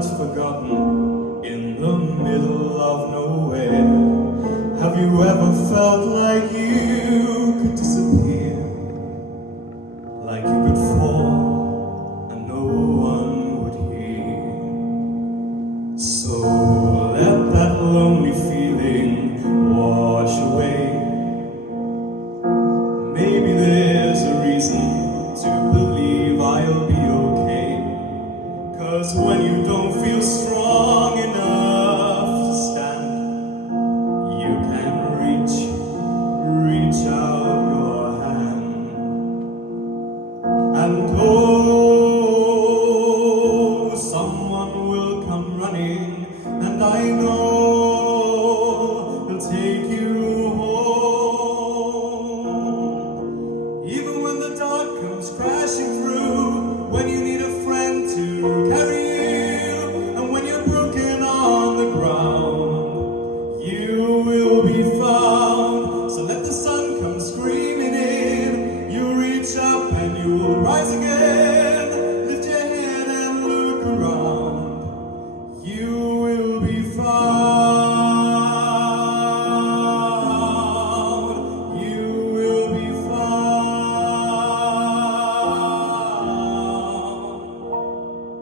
but forgotten in the middle of nowhere. Have you ever felt like you could disappear? Like you could fall and no one would hear? So let that lonely feeling wash away. Maybe there's a reason to believe I'll be okay. 'Cause when you don't feel strong enough to stand, you can reach out your hand. And oh, someone will come running, and I know they'll take you home. Even when the dark comes crashing through, when you need a friend to carry you, and when you're broken on the ground, you will be found. So let the sun come screaming in, you reach up and you will rise again. Lift your head and look around, you will be found. You will be found.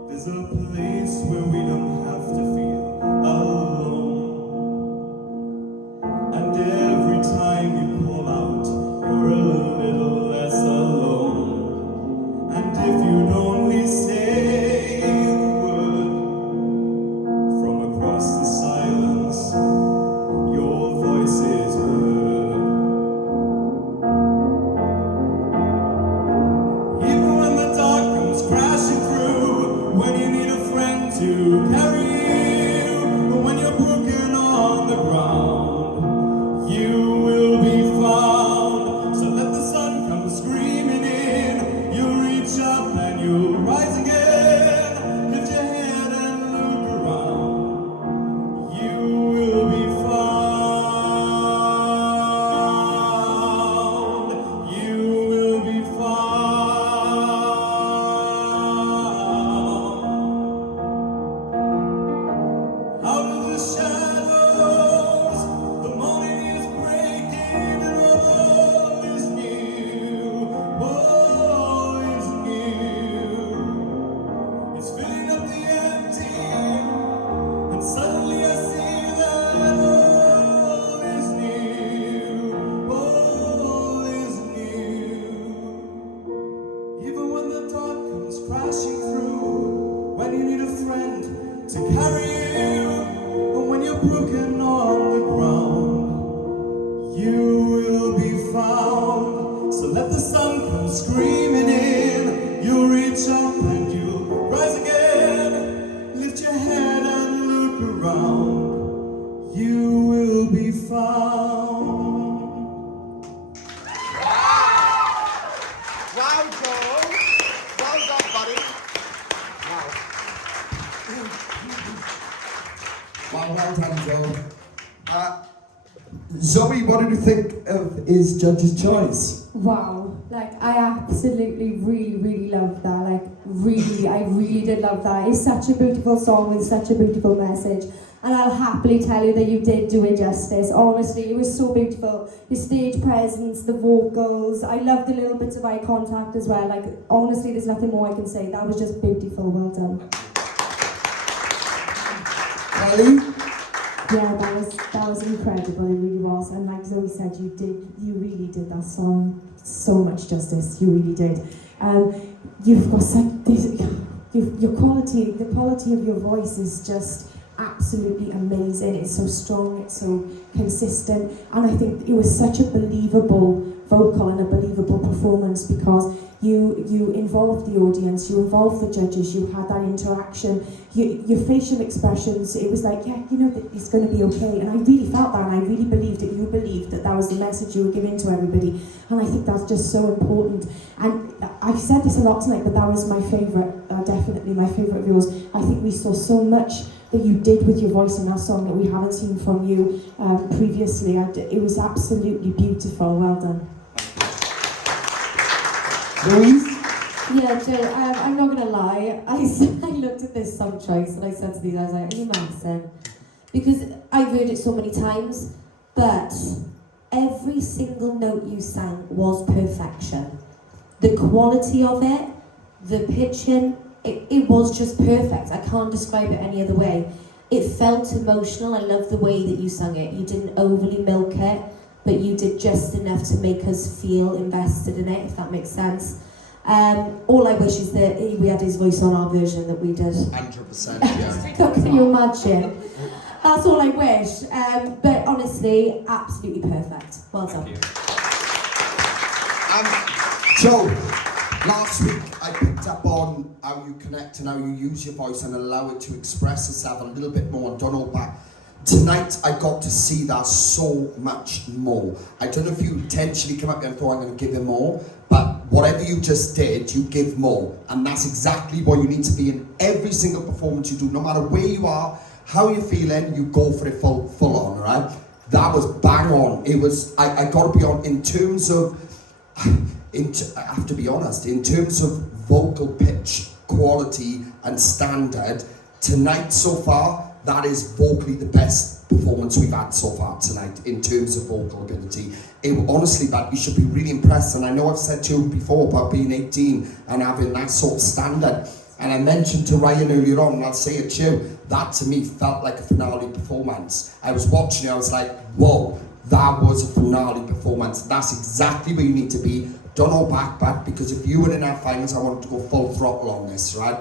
There's a place where we don't have to feel alone. And every time you call out, you're a little less alone. And if you'd only say the word from across the silence, your voice is heard. Even when the dark comes crashing through, when you need a friend to carry you, or when you're broken on the ground, you will be found. So let the sun come screaming in, you reach up and you rise again. Lift your head and look around, you will be found. You will be found. Out of the shadows, the morning is breaking, and all is new. All is new. It's filling up the empty, and suddenly I see that all is new. All is new. Even when the dark comes crashing through, when you need a friend to carry you, and when you're broken on the ground, you will be found. So let the sun come screaming in, you'll reach up and you'll rise again. Lift your head and look around, you will be found. Wow, Joel. Well done, buddy. Wow. Well done, Joel. Zoe, what did you think of his judge's choice? Wow, like I absolutely really loved that. Like I really did love that. It's such a beautiful song with such a beautiful message, and I'll happily tell you that you did do it justice. Honestly, it was so beautiful. Your stage presence, the vocals, I loved the little bits of eye contact as well. Like honestly, there's nothing more I can say. That was just beautiful. Well done. Ellie? Yeah, that was incredible. It really was. And like Zoe said, you really did that song so much justice. You really did. You've got your quality. The quality of your voice is just absolutely amazing. It's so strong. It's so consistent. And I think it was such a believable vocal and a believable performance because you involved the audience, you involved the judges, you had that interaction, your facial expressions, it was like, yeah, you know that it's going to be okay. And I really felt that, and I really believed that you believed that that was the message you were giving to everybody. And I think that's just so important. And I've said this a lot tonight, but that was my favourite, definitely my favourite of yours. I think we saw so much that you did with your voice in that song that we haven't seen from you previously. It was absolutely beautiful. Well done. Louise? Yeah, Jill, I'm not going to lie. I looked at this song choice and I said to these guys, like, are you messing? Because I've heard it so many times, but every single note you sang was perfection. The quality of it, the pitching, it was just perfect. I can't describe it any other way. It felt emotional. I love the way that you sang it. You didn't overly milk it, but you did just enough to make us feel invested in it, if that makes sense. All I wish is that we had his voice on our version that we did. 100%, yeah. Can you imagine? That's all I wish. But honestly, absolutely perfect. Well done. Joe, last week I picked up on how you connect and how you use your voice and allow it to express itself a little bit more and don't hold back. Tonight I got to see that so much more. I don't know if you intentionally come up here and thought I'm going to give him more, but whatever you just did, you give more. And that's exactly what you need to be in every single performance you do. No matter where you are, how you're feeling, you go for it full on, right? That was bang on. It was, I got to be on, in terms of, I have to be honest, in terms of vocal pitch, quality and standard, tonight so far, that is vocally the best performance we've had so far tonight in terms of vocal ability. Honestly, but you should be really impressed. And I know I've said to you before about being 18 and having that sort of standard. And I mentioned to Ryan earlier on, and I'll say it to you, that to me felt like a finale performance. I was watching it, I was like, whoa, that was a finale performance. That's exactly where you need to be. Don't hold back, because if you were in our finals, I wanted to go full throttle on this, right?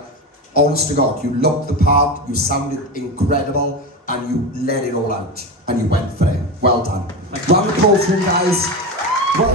Honest to God, you looked the part, you sounded incredible, and you let it all out, and you went for it. Well done. Round of applause for him, guys. Well,